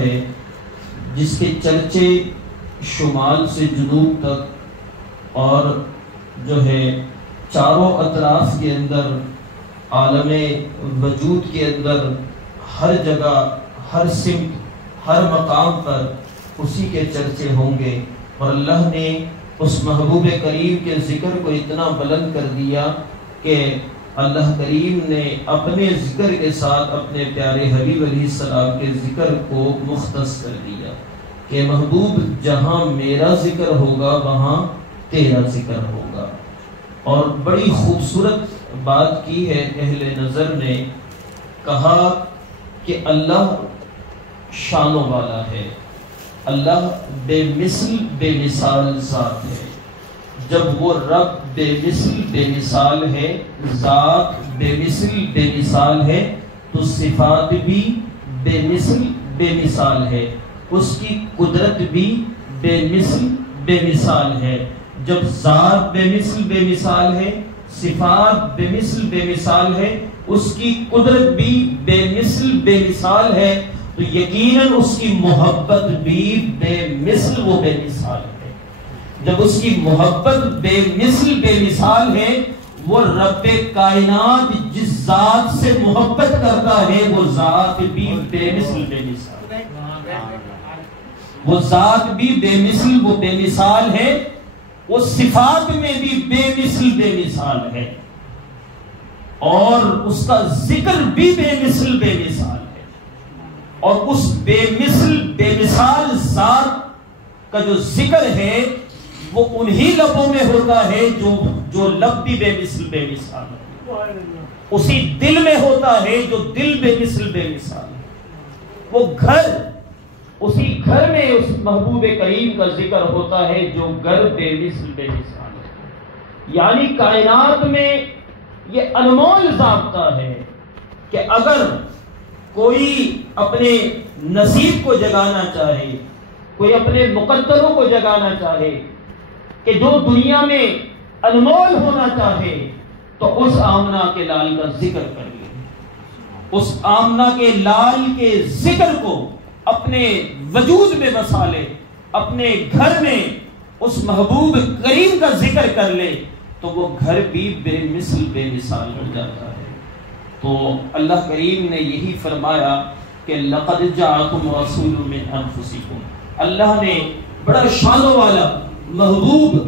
ہے جس کے چرچے شمال سے جنوب تک اور جو ہے چاروں اطراف کے اندر عالم وجود کے اندر ہر جگہ ہر سمت ہر مقام پر اسی کے چرچے ہوں گے. اور اللہ نے اس محبوب کریم کے ذکر کو اتنا بلند کر دیا کہ اللہ کریم نے اپنے ذکر کے ساتھ اپنے پیارے حبیب علیہ السلام کے ذکر کو مختص کر دیا کہ محبوب جہاں میرا ذکر ہوگا وہاں تیرا ذکر ہوگا. اور بڑی خوبصورت بات کی ہے اہل نظر نے، کہا کہ اللہ شانوں والا ہے، اللہ بے مثل بے مثال ذات ہے. جب وہ رب بے مثل بے مثال ہے، ذات بے مثل بے مثال ہے، تو صفات بھی بے مثل بے مثال ہے، اس کی قدرت بھی بے مثل بے مثال ہے. جب ذات بے مثل بے مثال ہے، صفات بے مثل بے مثال ہے، اس کی قدرت بھی بے مثل بے مثال ہے، تو یقیناً اس کی محبت بھی بے مثل و بے مثال ہے. جب اس کی محبت بے مثل بے مثال ہے، وہ رب کائنات جس ذات سے محبت کرتا ہے وہ ذات بھی بے مثل بے مثال ہے. وہ ذات بھی بے مثل و بے مثال ہے، وہ صفات میں بھی بے مثل بے مثال ہے، اور اس کا ذکر بھی بے مثل بے مثال ہے. اور اس بے مثل بے مثال ذات کا جو ذکر ہے وہ انہی لبوں میں ہوتا ہے جو لب بھی بے مثل بے مثال ہے، اسی دل میں ہوتا ہے جو دل بے مثل بے مثال ہے. وہ گھر، اسی گھر میں اس محبوب کریم کا ذکر ہوتا ہے جو گھر بے مثل بے مثال ہے. یعنی کائنات میں یہ انمول ضابطہ ہے کہ اگر کوئی اپنے نصیب کو جگانا چاہے، کوئی اپنے مقدروں کو جگانا چاہے، کہ جو دنیا میں انمول ہونا چاہے، تو اس آمنہ کے لال کا ذکر کر لے، اس آمنہ کے لال کے ذکر کو اپنے وجود میں بسا لے، اپنے گھر میں اس محبوب کریم کا ذکر کر لے، تو وہ گھر بھی بے مثل بے مثال ہو جاتا ہے. تو اللہ کریم نے یہی فرمایا کہ لقد جاءکم رسول من انفسکم، اللہ نے بڑا شانوں والا محبوب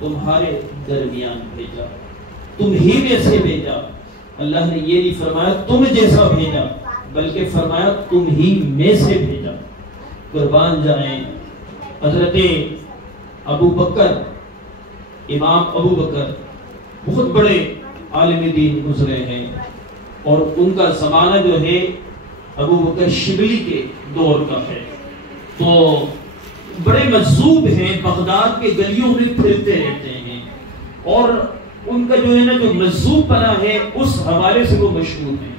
تمہارے درمیان بھیجا، تم ہی میں سے بھیجا. اللہ نے یہ نہیں فرمایا تم جیسا بھیجا، بلکہ فرمایا تم ہی میں سے بھیجا. قربان جائیں حضرت ابو بکر، امام ابو بکر بہت بڑے عالم دین گزرے ہیں، اور ان کا زمانہ جو ہے ابو بکر شبلی کے دور کا ہے. تو بڑے مجذوب ہیں، بغداد کے گلیوں میں پھرتے رہتے ہیں، اور ان کا جو ہے نا جو مجذوب پنا ہے اس حوالے سے وہ مشہور ہیں.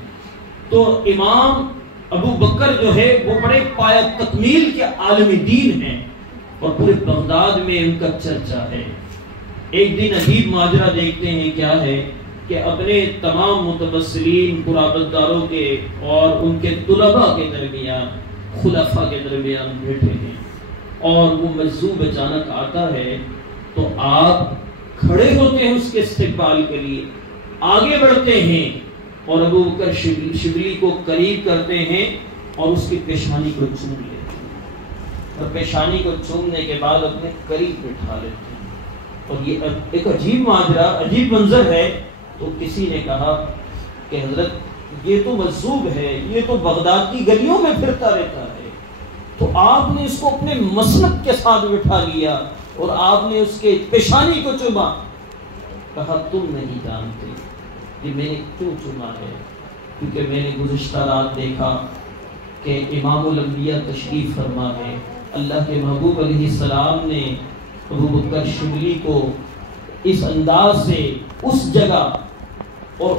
تو امام ابو بکر جو ہے وہ بڑے پایہ تکمیل کے عالم دین ہیں، اور پورے بغداد میں ان کا چرچا ہے. ایک دن عجیب ماجرا دیکھتے ہیں، کیا ہے کہ اپنے تمام متبصرین قرابتداروں کے اور ان کے طلباء کے درمیان، خلفاء کے درمیان بیٹھے ہیں، اور وہ مجذوب اچانک آتا ہے تو آپ کھڑے ہوتے ہیں اس کے استقبال کے لیے، آگے بڑھتے ہیں اور ابو بکر شبلی کو قریب کرتے ہیں اور اس کی پیشانی کو چوم لیتے ہیں، اور پیشانی کو چومنے کے بعد اپنے قریب بٹھا لیتے ہیں. اور یہ ایک عجیب ماجرا، عجیب منظر ہے. تو کسی نے کہا کہ حضرت یہ تو مجذوب ہے، یہ تو بغداد کی گلیوں میں پھرتا رہتا ہے، تو آپ نے اس کو اپنے مسلک کے ساتھ بٹھا لیا اور آپ نے اس کے پیشانی کو چوما. کہا تم نہیں جانتے کہ میں نے کیوں چوما ہے، کیونکہ میں نے گزشتہ رات دیکھا کہ امام الانبیاء تشریف فرما ہے، اللہ کے محبوب علیہ السلام نے ابو بکر شبلی کو اس انداز سے اس جگہ اور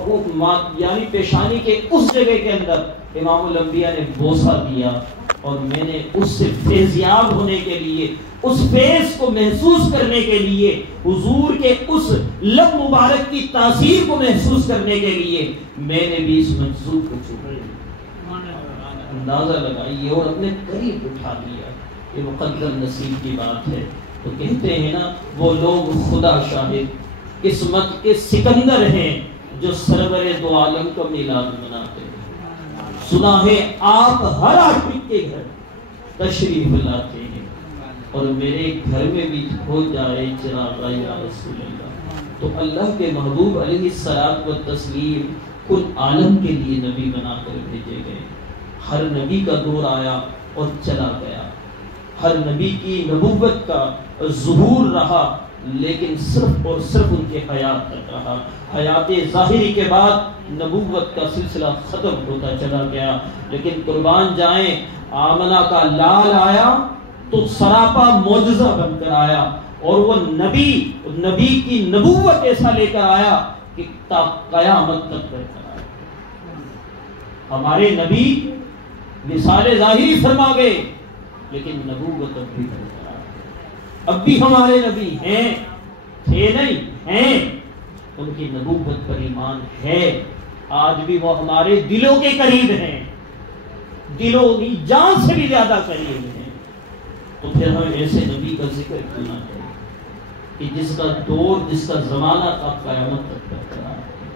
یعنی پیشانی کے اس جگہ کے اندر امام الانبیاء نے بوسہ دیا، اور میں نے اس سے فیضیاب ہونے کے لیے، اس فیض کو محسوس کرنے کے لیے، حضور کے اس لب مبارک کی تاثیر کو محسوس کرنے کے لیے میں نے بھی اس مجذوب کو چوما. اندازہ لگائیے اور اپنے قریب اٹھا لیا، یہ مقدر نصیب کی بات ہے۔ تو کہتے ہیں نا وہ لوگ خدا شاہد قسمت کے سکندر ہیں جو سرور دو عالم کا میلاد مناتے ہیں۔ سنا ہے آپ ہر عاشق کے گھر تشریف لاتے ہیں، اور میرے گھر میں بھی ہو جائے چراغ یا رسول اللہ۔ تو اللہ کے محبوب علیہ الصلوۃ والتسلیم کل عالم کے لیے نبی بنا کر بھیجے گئے۔ ہر نبی کا دور آیا اور چلا گیا، ہر نبی کی نبوت کا ظہور رہا، لیکن صرف اور صرف ان کے حیات تک رہا۔ حیات ظاہری کے بعد نبوت کا سلسلہ ختم ہوتا چلا گیا۔ لیکن قربان جائیں، آمنہ کا لال آیا تو سراپا معجزہ بن کر آیا، اور وہ نبی کی نبوت ایسا لے کر آیا کہ تا قیامت تک برقرار آیا۔ ہمارے نبی مثال ظاہری فرما گئے، لیکن نبوت اب بھی برقرار ہے۔ اب بھی ہمارے نبی ہیں، تھے نہیں ہیں، ان کی نبوت پر ایمان ہے۔ آج بھی وہ ہمارے دلوں کے قریب ہیں، دلوں کی جان سے بھی زیادہ قریب ہیں۔ تو پھر ہمیں ایسے نبی کا ذکر کرنا چاہیے کہ جس کا دور، جس کا زمانہ اب قیامت تک برقرار ہے۔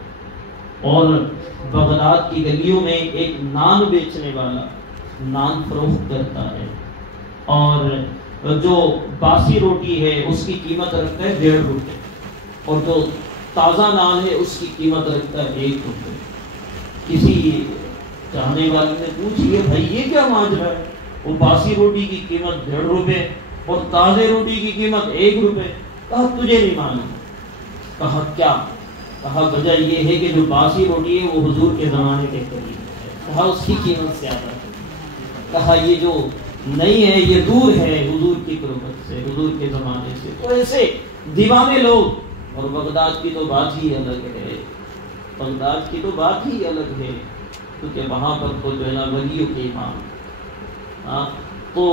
اور بغداد کی گلیوں میں ایک نان بیچنے والا نان فروخت کرتا ہے، اور جو باسی روٹی ہے اس کی قیمت رکھتا ہے 1.5 روپے، اور جو تازہ نان ہے اس کی قیمت رکھتا ہے 1 روپے۔ کسی چاہنے والے نے پوچھئے بھائی یہ کیا ماجرا ہے؟ وہ باسی روٹی کی قیمت 1.5 روپے اور تازے روٹی کی قیمت 1 روپے۔ کہا تجھے نہیں معلوم؟ کہا کیا؟ کہا وجہ یہ ہے کہ جو باسی روٹی ہے وہ حضور کے زمانے کے قریب ہے، کہا اس کی قیمت زیادہ ہے۔ کہا یہ جو نہیں ہے یہ دور ہے حضور کی قربت سے، حضور کے زمانے سے۔ تو ایسے دیوانے لوگ، اور بغداد کی تو بات ہی الگ ہے، بغداد کی تو بات ہی الگ ہے، کیونکہ وہاں پر تو جو ہے نا ولیوں کے امام۔ تو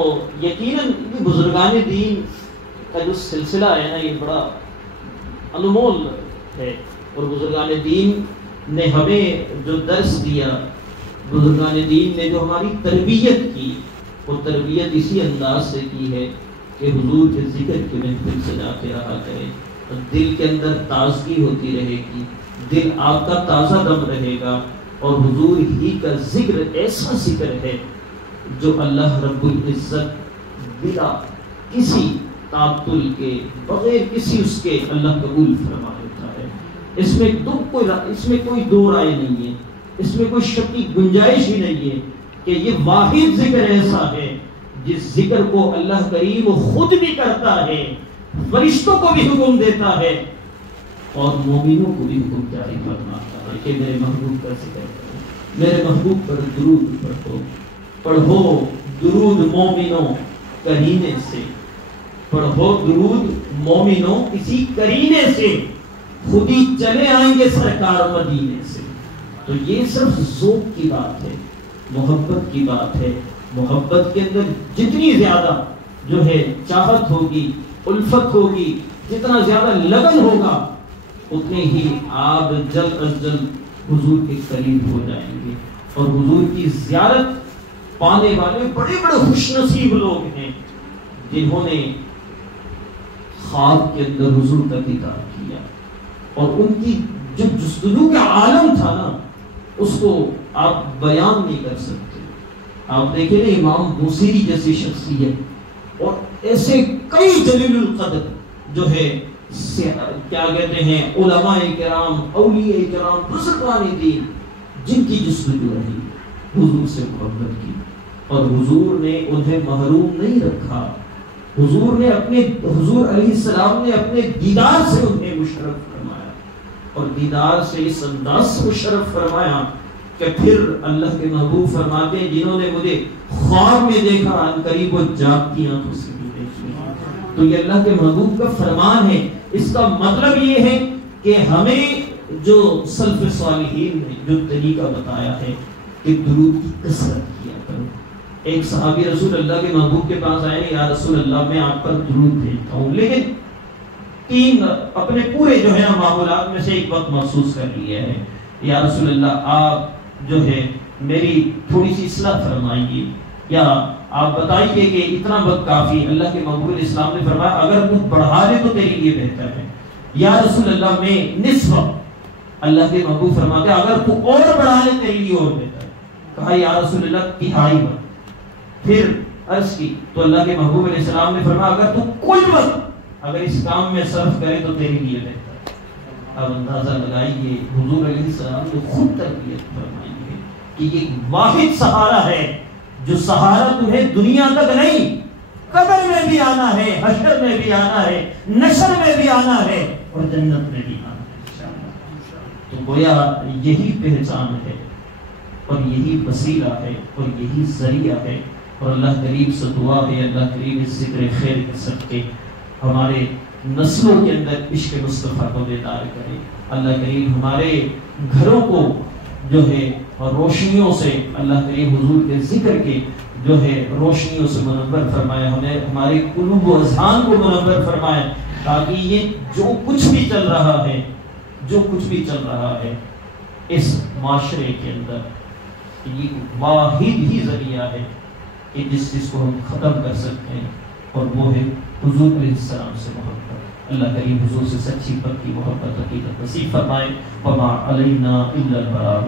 یقیناً بزرگان دین کا جو سلسلہ ہے نا یہ بڑا انمول ہے، اور بزرگان دین نے ہمیں جو درس دیا، بزرگان دین نے جو ہماری تربیت کی، وہ تربیت اسی انداز سے کی ہے کہ حضور کے ذکر کی محفل سجاتے رہا کرے، اور دل کے اندر تازگی ہوتی رہے گی، دل آپ کا تازہ دم رہے گا، اور حضور ہی کا ذکر ایسا ذکر ہے جو اللہ رب العزت بلا کسی تعطل کے، بغیر کسی اس کے اللہ قبول فرما لیتا ہے۔ اس میں کوئی دو رائے نہیں ہے، اس میں کوئی شک کی گنجائش ہی نہیں ہے کہ یہ واحد ذکر ایسا ہے جس ذکر کو اللہ کریم خود بھی کرتا ہے، فرشتوں کو بھی حکم دیتا ہے، اور مومنوں کو بھی حکم جاری فرماتا ہے کہ میرے محبوب کا ذکر کرو، میرے محبوب پر درود پڑھو درود مومنوں کرینے سے، پڑھو درود مومنوں کسی کرینے سے، خود ہی چلے آئیں گے سرکار مدینے سے۔ تو یہ صرف ذوق کی بات ہے، محبت کی بات ہے۔ محبت کے اندر جتنی زیادہ جو ہے چاہت ہوگی، الفت ہوگی، جتنا زیادہ لگن ہوگا، اتنے ہی آپ جلد از جلد حضور کے قریب ہو جائیں گے۔ اور حضور کی زیارت پانے والے بڑے بڑے خوش نصیب لوگ ہیں جنہوں نے خواب کے اندر حضور کا دیدار کیا، اور ان کی جو جستجو کا عالم تھا نا اس کو آپ بیان نہیں کر سکتے۔ آپ دیکھیں نا امام بوصیری جیسی شخصیت، اور ایسے کئی جلیل القدر جو ہے کیا کہتے ہیں علماء کرام، اولیاء کرام، بزرگان دین، جن کی جستجو رہی حضور سے محبت کی، اور حضور نے انہیں محروم نہیں رکھا۔ حضور علیہ السلام نے اپنے دیدار سے انہیں مشرف فرمایا، اور دیدار سے اس انداز سے مشرف فرمایا کہ پھر اللہ کے محبوب فرماتے ہیں جنہوں نے مجھے خواب میں دیکھا ان قریب و جاگتی آنکھوں سے بھی دیکھا۔ تو یہ اللہ کے محبوب کا فرمان ہے۔ اس کا مطلب یہ ہے کہ ہمیں جو سلف صالحین نے جو طریقہ بتایا ہے کہ درود کی کثرت کیا کرو۔ ایک صحابی رسول اللہ کے محبوب کے پاس آئے، یا رسول اللہ میں آپ پر درود بھیجتا ہوں، لیکن 3 اپنے پورے جو ہے معمولات میں سے ایک وقت محسوس کر لیا ہے، یا رسول اللہ آپ جو ہے میری تھوڑی سی اصلاح فرمائیے، یا آپ بتائیے کہ اتنا وقت کافی؟ اللہ کے محبوب علیہ السلام نے فرمایا اگر تو بڑھا لے تو تیرے لیے بہتر ہے۔ یا رسول اللہ میں نصف، اللہ کے محبوب فرماتے اگر تو اور بڑھا لے تیرے لیے اور بہتر ہے۔ کہا یا رسول اللہ تہائی وقت۔ پھر عرض کی تو اللہ کے محبوب علیہ السلام نے فرمایا اگر تو کل وقت اگر اس کام میں صرف کرے تو تیرے لیے بہتر ہے۔ اب اندازہ لگائیے حضور علیہ السلام نے خود تربیت فرمائی ہے کہ یہ واحد سہارا ہے جو سہارا تمہیں دنیا تک نہیں، قبر میں بھی آنا ہے، حشر میں بھی آنا ہے، نشر میں بھی آنا ہے اور جنت میں بھی آنا ہے۔ تو گویا یہی پہچان ہے اور یہی وسیلہ ہے اور یہی ذریعہ ہے، اور اللہ کریم سے دعا ہے اللہ کریم اس ذکر خیر کے صدقے ہمارے نسلوں کے اندر عشق مصطفیٰ کو بیدار کرے۔ اللہ کریم ہمارے گھروں کو جو ہے روشنیوں سے، اللہ کریم حضور کے ذکر کے جو ہے روشنیوں سے منور فرمائے، ہمیں ہمارے قلوب و اذہان کو منور فرمائے، تاکہ یہ جو کچھ بھی چل رہا ہے، جو کچھ بھی چل رہا ہے اس معاشرے کے اندر، یہ واحد ہی ذریعہ ہے کہ جس چیز کو ہم ختم کر سکتے ہیں، اور وہ ہے حضور علیہ السلام سے محبت۔ اللہ کریم حضور سے سچی پکی محبت عقیدت نصیب فرمائے۔ وما علینا الا البلاغ۔